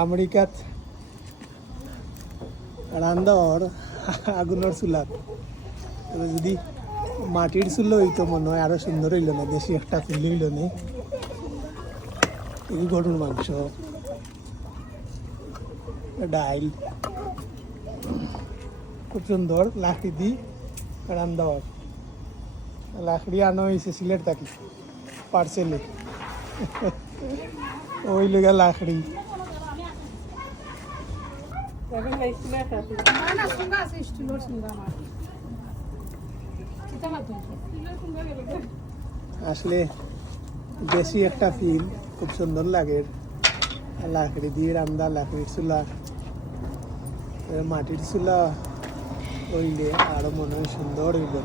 আমেরিকাত রান্দার আগুনের চুলাত যদি মাটির চুলো হইতো মনে হয় আরো সুন্দর হইল না, দেশি একটা ফিল হইল না। এই গরুর মাংস, ডাইল খুব সুন্দর লাকড়ি দি রান্না হয়। লাকড়ি আনা হয়েছে সিলেট থাকি পার্সেলে, ওই লেগা লাকড়ি। আসলে দেশি একটা ফিল খুব সুন্দর লাগে। লাকড়ি দিয়ে রান্না, লাকড়ির চুলা, মাটির চুলা হইলে আরো মনে হয় সুন্দর হইল।